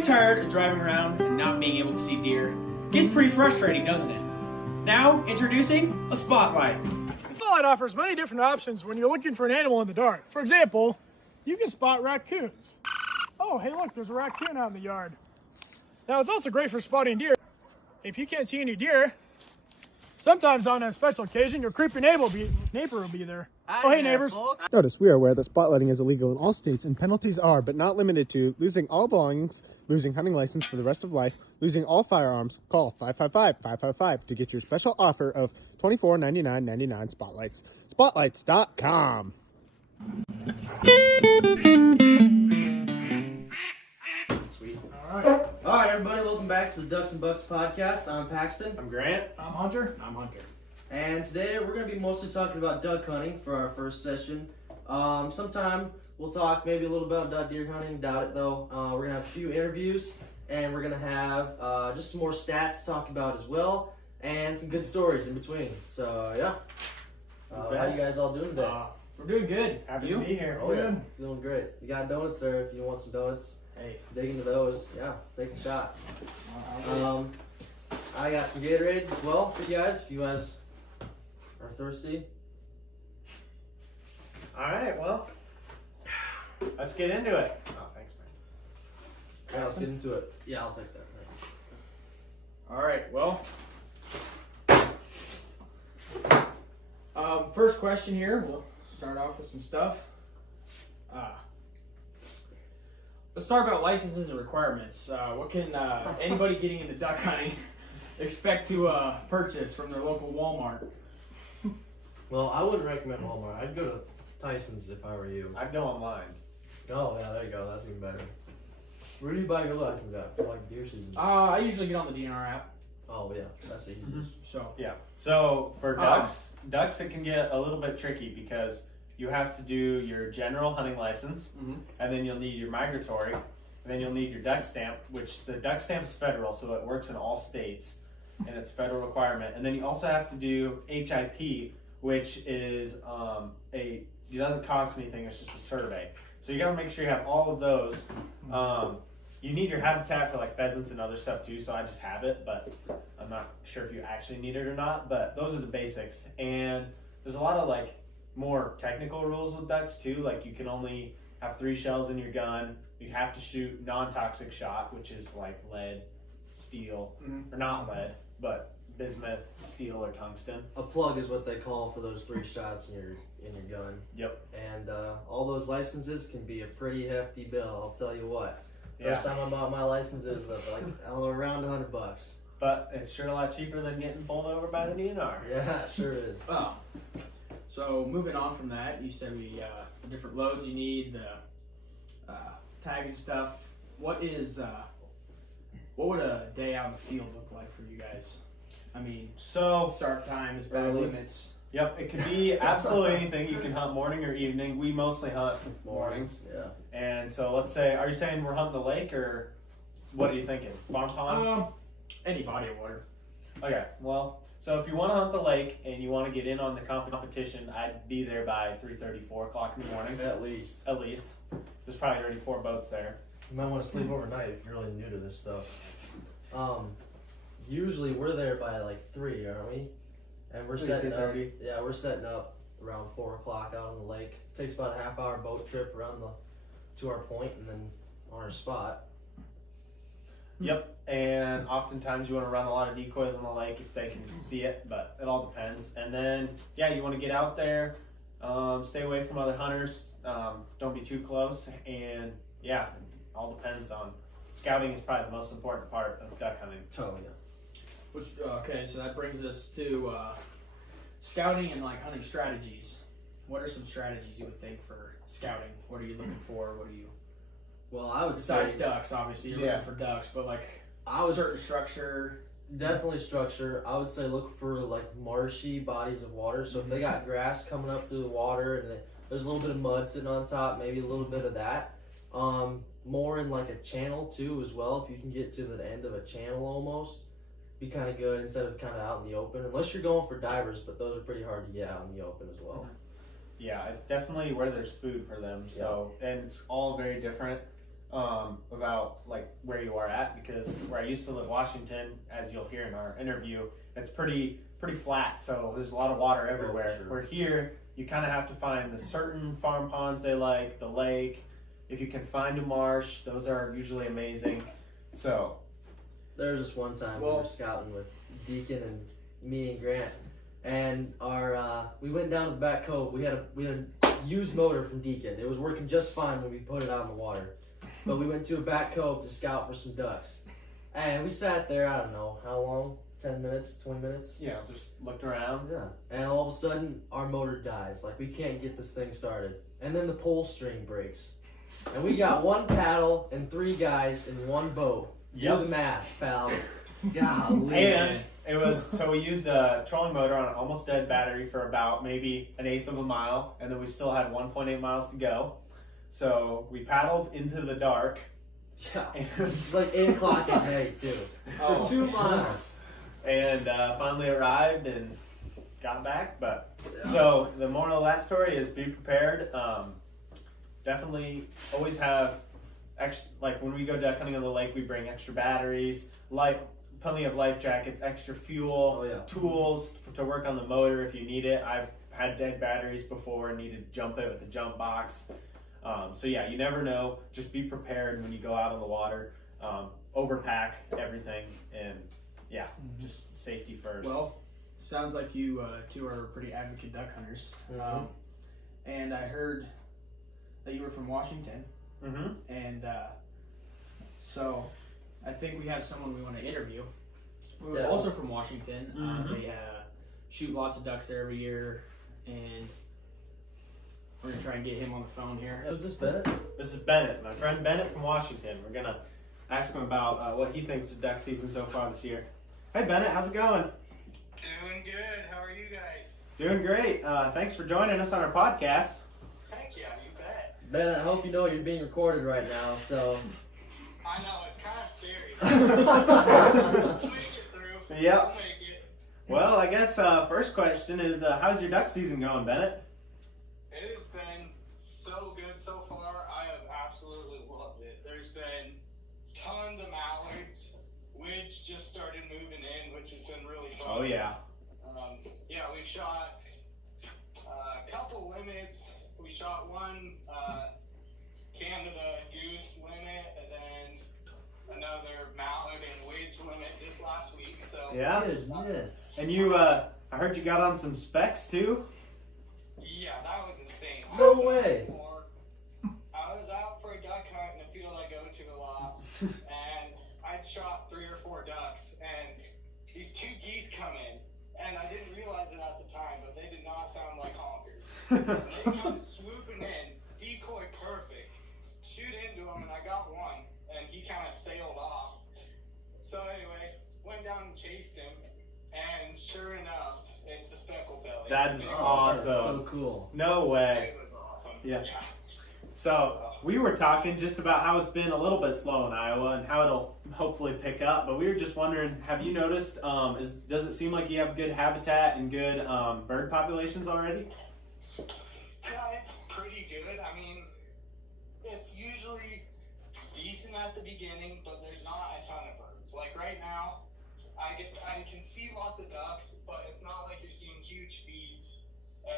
you tired of driving around and not being able to see deer? Gets pretty frustrating, doesn't it? Now, introducing a Spotlight. Spotlight offers many different options when you're looking for an animal in the dark. For example, you can spot raccoons. Oh, hey look, there's a raccoon out in the yard. Now, it's also great for spotting deer. If you can't see any deer, sometimes on a special occasion, your creepy neighbor will be there. Oh, hey neighbors. Notice we are aware that spotlighting is illegal in all states and penalties are, but not limited to, losing all belongings, losing hunting license for the rest of life, losing all firearms. Call 555-555 to get your special offer of $24.99.99 spotlights. Spotlights.com. Sweet. All Alright, everybody, welcome back to the Ducks and Bucks podcast. I'm Paxton. I'm Grant. I'm Hunter. I'm Hunter. And today we're going to be mostly talking about duck hunting for our first session. Sometime we'll talk maybe a little bit about deer hunting. Doubt it though. We're going to have a few interviews and we're going to have just some more stats to talk about as well and some good stories in between. So, yeah. How you guys all doing today? We're doing good. Happy You? to be here. Oh, yeah. It's doing great. You got donuts there if you want some donuts. Hey. Dig into those. Yeah, take a shot. I got some Gatorades as well for you guys if you guys are thirsty. All right, well, let's get into it. Oh, thanks, man. Yeah, let's get into it. Yeah, I'll take that. Thanks. All right, well. First question here. We'll start off with some stuff. Let's talk about licenses and requirements. What can anybody getting into duck hunting expect to purchase from their local Walmart? Well, I wouldn't recommend Walmart. I'd go to Tyson's if I were you. I'd go online. Oh, yeah, there you go. That's even better. Where do you buy your license at for like deer season? I usually get on the DNR app. Oh, yeah, that's the easiest. So Yeah. So for ducks, it can get a little bit tricky because you have to do your general hunting license, and then you'll need your migratory, and then you'll need your duck stamp, which the duck stamp's federal, so it works in all states, and it's a federal requirement. And then you also have to do HIP, which is it doesn't cost anything, it's just a survey. So you gotta make sure you have all of those. You need your habitat for like pheasants and other stuff too, so I just have it, but I'm not sure if you actually need it or not, but those are the basics. And there's a lot of like more technical rules with ducks too, like you can only have 3 shells in your gun, you have to shoot non-toxic shot, which is like lead, steel, or not lead, but bismuth, steel, or tungsten. A plug is what they call for those 3 shots in your gun. Yep. And all those licenses can be a pretty hefty bill, I'll tell you what. Yeah. First time I bought my license, it was like, I don't know, around $100. But it's sure a lot cheaper than getting pulled over by the DNR. Yeah, it sure is. Oh. So moving on from that, you said the different loads you need, the tags and stuff. What would a day out in the field look like for you guys? I mean, So, start times, better Early. limits. yep, it could be absolutely anything. You can hunt morning or evening. We mostly hunt mornings. Yeah. And so let's say, are you saying we're hunting the lake or what are you thinking? Farm pond? Any body of water. Okay, well, so if you want to hunt the lake and you want to get in on the competition, I'd be there by 3:30, 4 o'clock in the morning. At least. At least. There's probably already 4 boats there. You might want to sleep overnight if you're really new to this stuff. Usually we're there by like 3, aren't we? And we're 3, setting up. 3:30. Yeah, we're setting up around 4 o'clock out on the lake. Takes about a half-hour boat trip around to our point and then on our spot. Yep, and oftentimes you want to run a lot of decoys on the lake if they can see it, but it all depends. And then, yeah, you want to get out there, stay away from other hunters, don't be too close, and yeah, it all depends on, scouting is probably the most important part of duck hunting. Oh, yeah. Which okay, so that brings us to scouting and like hunting strategies. What are some strategies you would think for scouting? What are you looking for? What are you Well, I would besides say ducks? Obviously, you're Yeah. looking for ducks, but like I would certain structure. definitely structure. I would say look for like marshy bodies of water. So if they got grass coming up through the water and there's a little bit of mud sitting on top, maybe a little bit of that. More in like a channel too as well. If you can get to the end of a channel almost, be kind of good instead of kind of out in the open. Unless you're going for divers, but those are pretty hard to get out in the open as well. Yeah, it's definitely where there's food for them. So, and it's all very different. about like where you are at, because where I used to live, Washington, as you'll hear in our interview, it's pretty flat, so there's a lot of water everywhere. sure. Where here, you kind of have to find the certain farm ponds they like, the lake. If you can find a marsh, those are usually amazing. So There was just one time we Well- were scouting with Deacon and me and Grant, and our we went down to the back cove. We had a used motor from Deacon. It was working just fine when we put it out in the water, but we went to a back cove to scout for some ducks, and we sat there. I don't know how long, 10 minutes, 20 minutes. just looked around. Yeah, and all of a sudden our motor dies. Like we can't get this thing started, and then the pole string breaks, and we got one paddle and 3 guys in one boat. Yep. Do the math, pal. Golly. And it was, so we used a trolling motor on an almost dead battery for about maybe 1/8 of a mile, and then we still had 1.8 miles to go. So we paddled into the dark, Yeah. and, It's like 8 o'clock at night too. Oh, For 2 man. miles. and finally arrived and got back. But so the moral of that story is be prepared. Definitely always have extra, like when we go duck hunting on the lake, we bring extra batteries, plenty of life jackets, extra fuel, Oh, yeah. tools to work on the motor if you need it. I've had dead batteries before and needed to jump it with a jump box. So yeah, you never know. Just be prepared when you go out on the water. Overpack everything, and yeah, just safety first. Well, sounds like you two are pretty advocate duck hunters. Mhm. And I heard that you were from Washington, mm-hmm. and so I think we have someone we want to interview who is Yeah. also from Washington. Mhm. They shoot lots of ducks there every year, and we're gonna try and get him on the phone here. Was this Bennett? This is Bennett, my friend Bennett from Washington. We're gonna ask him about what he thinks of duck season so far this year. Hey Bennett, how's it going? Doing good. How are you guys? Doing great. Thanks for joining us on our podcast. Heck yeah, you bet. Bennett, I hope you know you're being recorded right now, so. I know, it's kind of scary. We'll make it through. Yep. We'll make it. Well, I guess first question is, how's your duck season going, Bennett? It has been so good so far. I have absolutely loved it. There's been tons of mallards, which just started moving in, which has been really fun. Oh yeah. Yeah, we shot a couple limits. We shot one Canada goose limit, and then another mallard and wedge limit this last week. So Yeah. Goodness. And you, I heard you got on some specs too. yeah, that was insane. No I was way. I was out for a duck hunt in a field I go to a lot, and I'd shot 3 or 4 ducks, and these 2 geese come in, and I didn't realize it at the time, but they did not sound like honkers. And they come swooping in, decoy perfect, shoot into them, and I got one, and he kind of sailed off. So anyway, went down and chased him, and sure enough, it's the speckled belly. That is It was- awesome. So cool. No way. It was awesome. Yeah. So we were talking just about how it's been a little bit slow in Iowa and how it'll hopefully pick up. But we were just wondering, have you noticed? Does it seem like you have good habitat and good bird populations already? Yeah, it's pretty good. I mean, it's usually decent at the beginning, but there's not a ton of birds. Like right now, I can see lots of ducks, but it's not like you're seeing huge feeds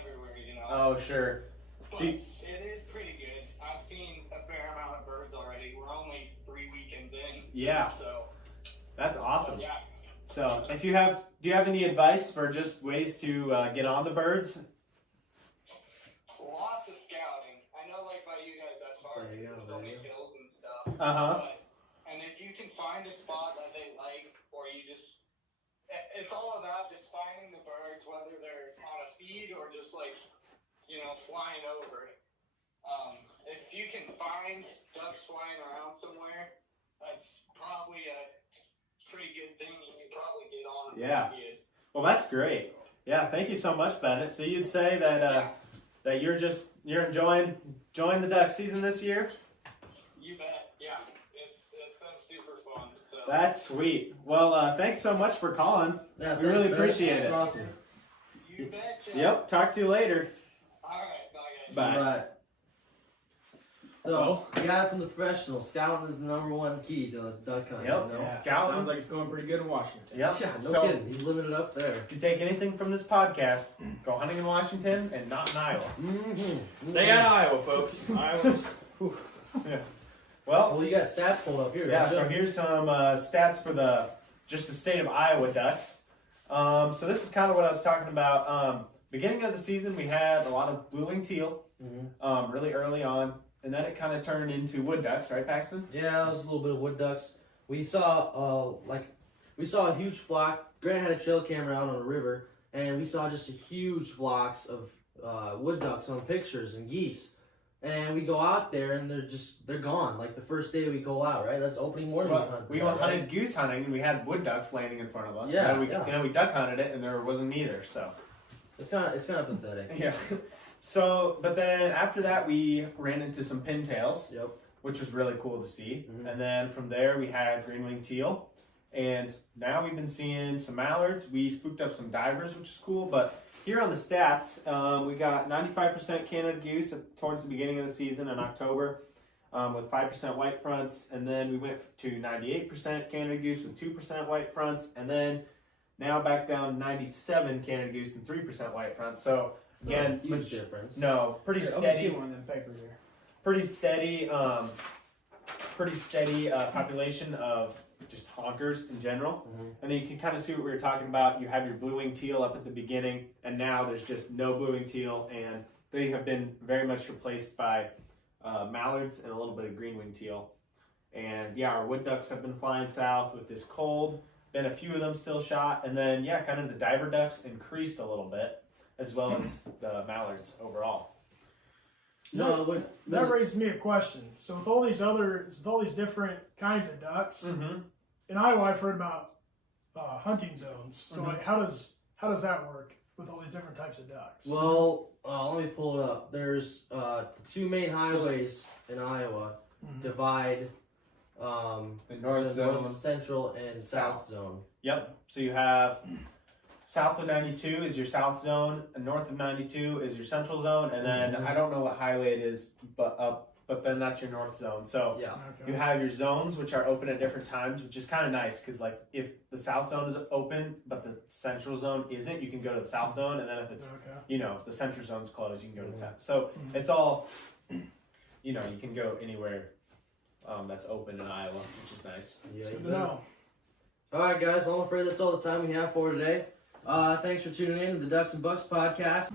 everywhere, you know. Oh sure. But so you- it is pretty good. I've seen a fair amount of birds already. We're only 3 weekends in. Yeah. So That's awesome. yeah. So do you have any advice for just ways to get on the birds? Lots of scouting. I know, like by you guys, that's hard There you because go, there's so many baby. hills and stuff. Uh-huh. And if you can find a spot that they like, or you just, it's all about just finding the birds, whether they're on a feed or just like, you know, flying over. If you can find ducks flying around somewhere, that's probably a pretty good thing. You can probably get on. Yeah. pretty good. Well, that's great. Yeah, thank you so much, Bennett. So you'd say that that you're enjoying the duck season this year? You bet. Yeah, it's been super fun. So That's sweet. Well, thanks so much for calling. Yeah, We really thanks, Bennett. appreciate That's it. awesome. you betcha. Yep. Talk to you later. All right. Bye, guys. Bye. Right. So you got it from the professionals. Scouting is the #1 key to duck hunting. Yep. You know? Yeah, Scouting. sounds like it's going pretty good in Washington. Yep. Yeah, no So- kidding. He's living it up there. If you take anything from this podcast, go hunting in Washington and not in Iowa. Mm-hmm. Stay out of Iowa, folks. Iowa's. Yeah. Well, Well, you got stats pulled up here. yeah. don't So you? here's some stats for the state of Iowa ducks. So this is kind of what I was talking about. Beginning of the season, we had a lot of blue-winged teal, really early on, and then it kind of turned into wood ducks, right, Paxton? Yeah, it was a little bit of wood ducks. We saw a huge flock. Grant had a trail camera out on the river, and we saw just a huge flocks of wood ducks on pictures and geese. And we go out there, and they're gone. Like the first day we go out, right? That's opening morning. We went hunted goose hunting, and we had wood ducks landing in front of us. Yeah, and then we duck hunted it, and there wasn't either. So It's kind of pathetic. yeah. So, but then after that, we ran into some pintails, Yep. which was really cool to see. Mhm. And then from there, we had green-winged teal, and now we've been seeing some mallards. We spooked up some divers, which is cool. But here on the stats, we got 95% Canada goose towards the beginning of the season in October, with 5% white fronts, and then we went to 98% Canada goose with 2% white fronts, and then now back down 97 Canada goose and 3% white fronts. So again, huge difference. no, pretty Here, let me see steady, one of them papers here. pretty steady population of just honkers in general. Mhm. And then you can kind of see what we were talking about. You have your blue-winged teal up at the beginning, and now there's just no blue-winged teal, and they have been very much replaced by mallards and a little bit of green-winged teal. And yeah, our wood ducks have been flying south with this cold. Been a few of them still shot, and then yeah, kind of the diver ducks increased a little bit, as well as the mallards overall. No, That raises me a question. So with all these different kinds of ducks, Mm-hmm. in Iowa, I've heard about hunting zones. So like, how does that work with all these different types of ducks? well, let me pull it up. There's the two main highways in Iowa divide The north the zone. north, central, and south zone. Yep. So you have south of 92 is your south zone, and north of 92 is your central zone, and then I don't know what highway it is, but then that's your north zone. So Yeah. you have your zones, which are open at different times, which is kind of nice because, like, if the south zone is open but the central zone isn't, you can go to the south zone, and then if it's the central zone's closed, you can go to the south. So it's all, you can go anywhere that's open in Iowa, which is nice. Yeah, Good you to bet. know. All right, guys. I'm afraid that's all the time we have for today. Thanks for tuning in to the Ducks and Bucks podcast.